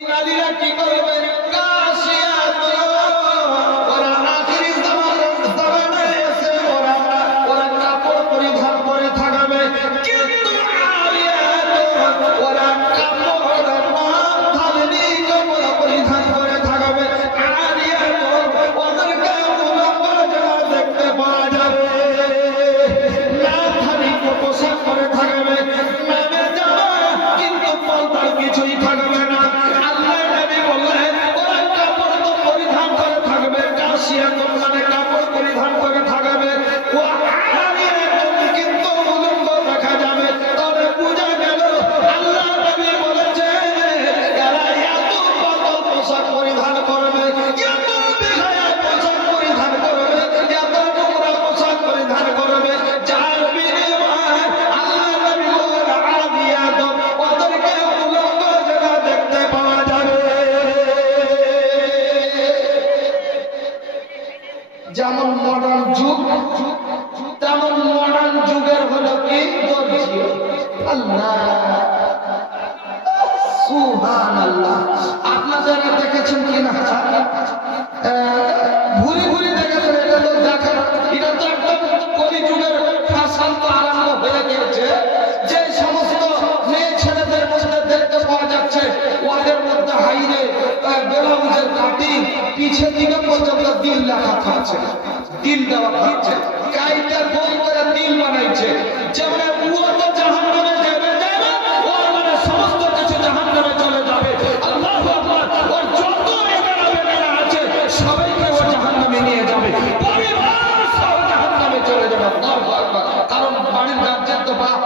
নারীরা কি করবে? কাশিয়াত, ওরা আখিরি জামানায় এসে ওরা কাপড় পরিধান করে থাকবে, কিন্তু আরিয়াত, ওরা কাপড় ধারণী কাপড় পরিধান করে থাকবে। আরিয়াত, ওদেরকে উলঙ্গ জামা দেখতে পাওয়া যাবে, না ধারী পোশাক করে থাকবে, নামে জামা কিন্তু পর্দার কিছুই থাকবে না। আল্লাহ নবী বললেন ওরা কাপড় তো পরিধান করে থাকবে, কাশিয়াত মানে কাপড় পরিধান করে থাকবে, ও আরিয়াত কিন্তু উলঙ্গ দেখা যাবে। তবে বোঝা গেল আল্লাহ নবী বলেছেন এরা এত পাতল পোশাক পরিধান করবে, এত বেহায়া পোশাক পরিধান করবে, এত নোংরা পোশাক পরিধান করবে, যার বিনিময়ে আল্লাহ নবী বললেন আরিয়াত, ওদেরকে উলঙ্গ জায়গা দেখতে পাওয়া যাবে। যেমন মডার্ন যুগ, তেমন মডার্ন যুগের হলো কি দর্জি। আল্লাহ সুবহানাল্লাহ। আপনারা দেখেছেন কিনা ঘুরি ঘুরি দেখেছেন? এটা তো দেখেন, এটা তো একদম কলিযুগের ফ্যাশন তো আরম্ভ হয়ে গিয়েছে। যে সমস্ত মেয়ে ছেলেদের মধ্যে দেখতে পাওয়া যাচ্ছে ওদের মধ্যে হাইরে ব্লাউজের কাটিং পিছে দিকে পর্যন্ত দিল লেখা থাকছে, দিল দেওয়া থাকছে, কাইটার গোল করে দিল বানাইছে। যেমন ও তো জাহান্নামে যাবে, ও মানে সমস্ত কিছু জাহান্নামে চলে যাবে। আল্লাহু আকবার। ওর যত বেটা আছে সবাইকে ও জাহান্নামে নিয়ে যাবে, পরিবার সব জাহান্নামে চলে যাবে। আল্লাহু আকবার। কারণ বাড়ির গার্জেন তো বাপ,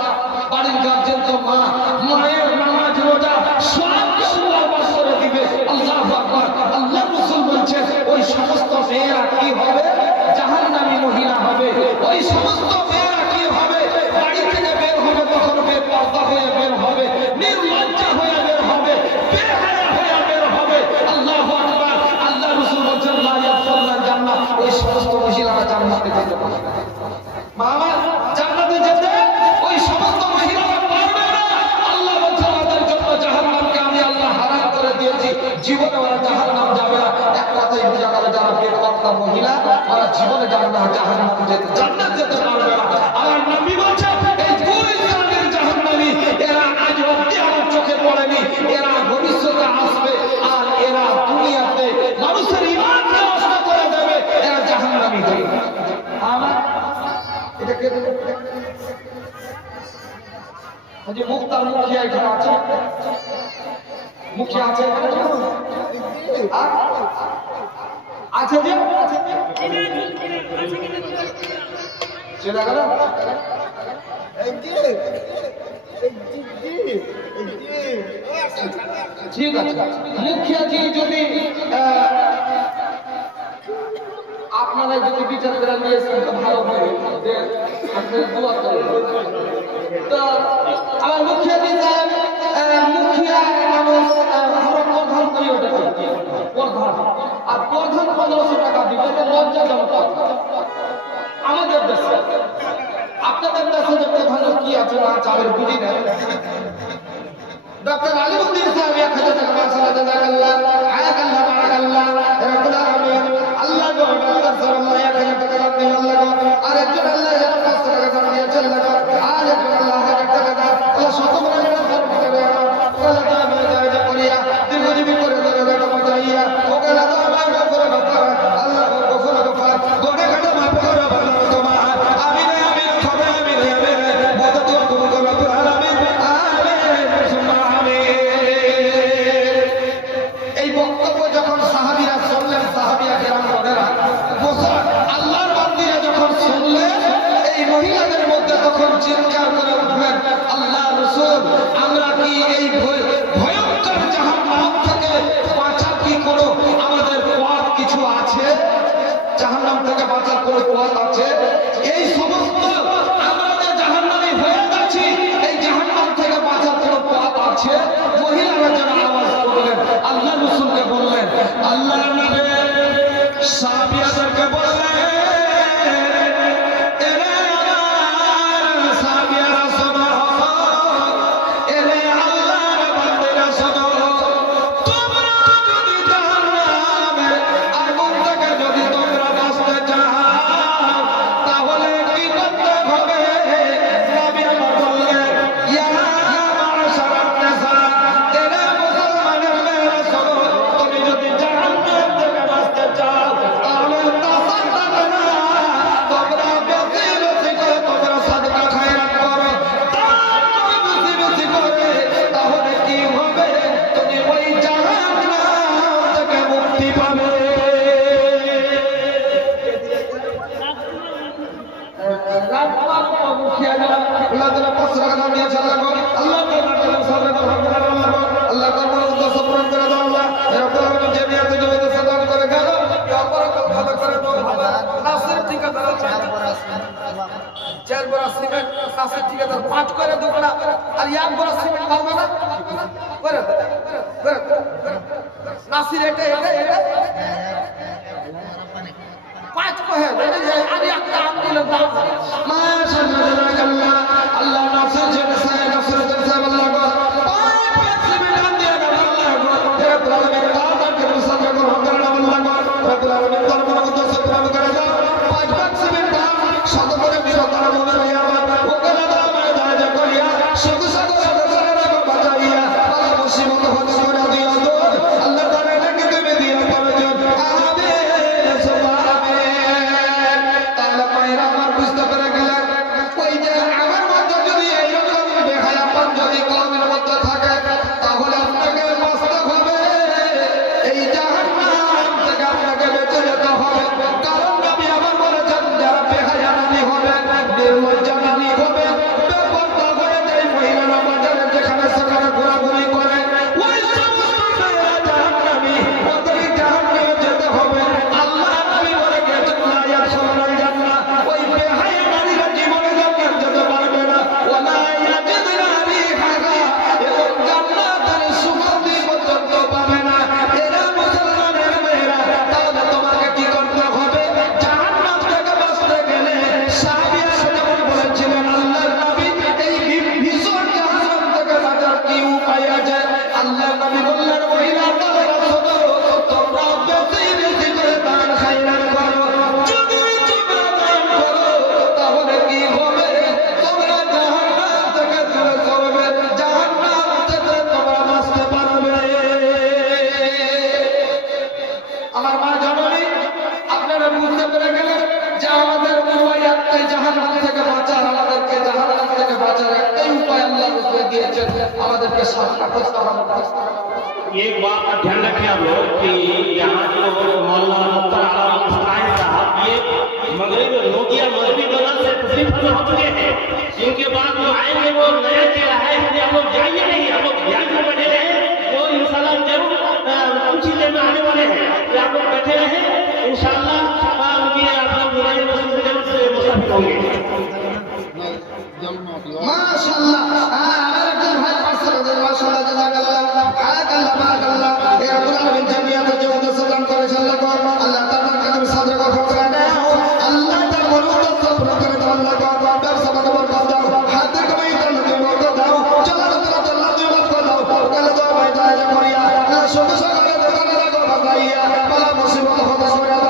বাড়ির গার্জেন তো মা, মায়ের নামাজ রোজা সব কিছু বরবাদ করে দিবে। আল্লাহু আকবার। আল্লাহ রাসূল বলছেন ওই সমস্ত মেয়েরা কি হবে? জাহান্নামী মহিলা হবে। ওই সমস্ত মেয়েরা কি হবে? বাড়ি থেকে বের হবে তখন বেপর্দা হয়ে বের হবে, নির্লজ্জা হয়ে বের হবে, বেহায়া হয়ে বের হবে। আল্লাহু আকবার। আল্লাহ রাসূল বলছেন লা ইয়াদখুলুল জান্নাহ, ওই সমস্ত মহিলারা জান্নাতে যেতে পারবে না। মামা জান্নাতে যেতে ওই সমস্ত মহিলারা পারবে না। আল্লাহ বলছেন ওদের জন্য জাহান্নামকে আমি আল্লাহ হারাম করে দিয়েছি, জীবনে ওরা জাহান্নাম যাবে না। এক কথায় বোঝা গেল যারা বেপর্দা মহিলা ওরা জীবনে জান্নাত জান্নাত যেতে পারবে না। আমার নবী বলছেন এই দুই শ্রেণীর জাহান্নামী, এরা আজ অবধি আমার চোখে পড়েনি, এরা ভবিষ্যতে আসবে আর এরা দুনিয়াতে মানুষের ঈমানকে নষ্ট করে দেবে, এরা জাহান্নামী হবে। আমার এটা কে হাজী মুক্তার মুখিয়া এখানে আছে, মুখিয়া আছে আছে যে চলে গেল। ঠিক আছে, মুখিয়াজি যদি আপনারা যদি বিচার করে নিয়েছেন তো ভালো হবে, যে আপনি দোয়া করেন। তো আমার মুখিয়াজি সাহেব, মুখিয়া মানুষ প্রধান করি, ওটা প্রধান, আর প্রধান 1500 টাকা দিবে, এটা লজ্জাজনক কথা আমাদের দেশে। আপনাদের দেশে যে প্রধান কি আছে না আছে আমি বুঝি না। ডক্টর আলিমুদ্দিন সাহেব 1000 টাকা মাশাআল্লাহ জাযাকাল্লাহ হায়াকাল্লাহ বারাকাল্লাহ রব্বুল আলামিন। আল্লাহ গো ডক্টর সাহেব 1000 টাকা দিন আল্লাহ গো, আর একজন আল্লাহ 500 টাকা দিয়েছেন আল্লাহ গো, আর একজন আল্লাহ 1000 টাকা দাও। আল্লাহ শত বড় ধর্ম করে আল্লাহ তাআলা মেরে করিয়া দীর্ঘজীবী করে দেবে বাঁচাইয়া ওকে আল্লাহ আমাকে করে বাঁচাও। আল্লাহ গফুর গফার গোটা কাটা মাফ করো বাবা তোমার। আমিন আমিন খবর আমিন আমিন মদদ করো রব্বুল আলামিন। আমিন সুবহান আমিন। এই বক্তব্য যখন সাহাবীরা শুনলেন, সাহাবিয়া কেরাম বলেরা বসে আল্লাহর বান্দীরা যখন শুনলেন এই মহিলাদের মধ্যে তখন চিৎকার করে উঠলেন আল্লাহ রাসূল আমরা কি এই ভয়ঙ্কর জাহান্নাম থেকে বাঁচার কি কোনো আমাদের পথ কিছু আছে? জাহান্নাম থেকে বাঁচার কোনো পথ আছে? এই সমস্ত আমরা যে জাহান্নামী হয়ে যাচ্ছি এই জাহান্নাম থেকে বাঁচার কোনো পথ আছে? মহিলারা যেন আওয়াজ করলেন, আল্লাহ রাসূলকে বললেন, আল্লাহ নবী সাহাবিয়াদেরকে বললেন, এরা আমার সাহাবী বড় সিমেন্ট কাছের ঠিকাদার 5 করে দুকড়া আর এক বড় সিমেন্ট পাবে না করে নাসির এটা 5 কহে আর একটা আম দিল দাও মাশাআল্লাহ আল্লাহ নাসির জেনে সাহেব নাসির জেনে সাহেব আল্লাহ গো 5 সিমেন্ট আম দিয়ে গেল আল্লাহ গো হে প্রভু তাআলাকে মুসাফা করো আল্লাহ গো রব্বুল আলামিন দরবার মধ্যে সুবহান করে দাও 5 সিমেন্ট আম শত করে বিরতার মনে হইয়া ওকে দাদা আমার দরজা করিয়া শুধু শুধু সদস্যরা বাজাইয়া আল্লাহ মুসিবত হতে করে দিও আল্লাহ তাআলা এটাকে তুমি দিয়া প্রয়োজন আমিন সুবহানাল্লাহ তাআলা মায়েরা আমার বুঝতে পেরে গেলেন ওই যে আমার মধ্যে যদি এইরকম বেহায়াপন যদি কওমের মধ্যে থাকে তাহলে আপনাকে বাঁচতে হবে এই জাহান্নাম থেকে আপনাকে বেঁচে যেতে হবে কারণ নবী আমার বলেছেন যারা বেহায়ানানি হবে নির্লজ্জানানি হবে বেপরদা হয়ে যায় মহিলারা বাজারে যেখানে সেখানে ঘোরাঘুরি করে ওই সমস্ত মেয়েরা জাহান্নামী ওদেরই জাহান্নামে যেতে হবে আল্লাহ নবী বলে গেছেন লা ইয়াদখুলুল জান্নাহ ওই বেহায়া নারীরা জীবনে জান্নাত যেতে পারবে না ওয়ালা ইয়াজিদুনা রিহাহা এবং জান্নাতের সুগন্ধি পর্যন্ত পাবে না এরা মুসলমানের মেয়েরা তাহলে তোমাকে কি করতে হবে জাহান্নাম থেকে বাঁচতে গেলে সাহাবীরা যেমন বলেছিলেন আল্লাহর নবী এই ভীষণ জাহান্নাম থেকে বাঁচার কি উপায় আছে আল্লাহর নবী বললেন মহিলা তারা শোনো তোমরা বেশি বেশি করে দান খায়রাত করো যদি তোমরা দান করো তাহলে কি হবে তোমরা জাহান্নাম থেকে দূরে সরবে জাহান্নাম থেকে তোমরা বাঁচতে পারবে আমার মা জননী আপনারা বুঝতে পেরে গেলেন যে আমাদের উপায় একটাই জাহান্নাম থেকে বাঁচার আমাদেরকে জাহান্নাম থেকে বাঁচার একটাই উপায় আল্লাহ রাসূল দিয়েছেন আমাদেরকে সাধনা করতে হবে एक बात का ध्यान रखें आप लोग कि यहाँ जो मौलाना मुख्तार आलम मुस्ताहिद साहब ये मगरबी नोकिया मगरबी दौलत से तस्लीम फरमा हो चुके हैं इनके बाद जो आएंगे वो नया चेहरा है इसलिए आप लोग जाइए नहीं आप लोग ध्यान में बैठे रहे वो इंशाल्लाह जरूर कुछ ही देर में आने वाले हैं तो आप लोग बैठे रहे इंशाल्लाह उनकी आप लोग बुराई मस्जिद में जरूर से मुसाफिर होंगे মাশাআল্লাহ আমার একজন ভাই পাশে রয়েছে মাশাআল্লাহ জাযাকাল্লাহ হায়াকাল্লাহ বারাকাল্লাহ এই রব্বুল আলামিন জামিয়াতে যে উদ্দেশ্য দান করেছেন আল্লাহ তাআলার কাছে সাদরে গফর করে দাও আল্লাহ তার উদ্দেশ্য পূরণ করে দাও আল্লাহ ব্যবসা বাণিজ্য বরকত দাও হাতে কামাই দাও বরকত দাও চলাফেরা জান্নাতে বরকত দাও কালে তো ভাই যায় করিয়া আল্লাহ শুধু সকালে দোকানে লাগো বাজাইয়া বালা মুসিবত হতে করে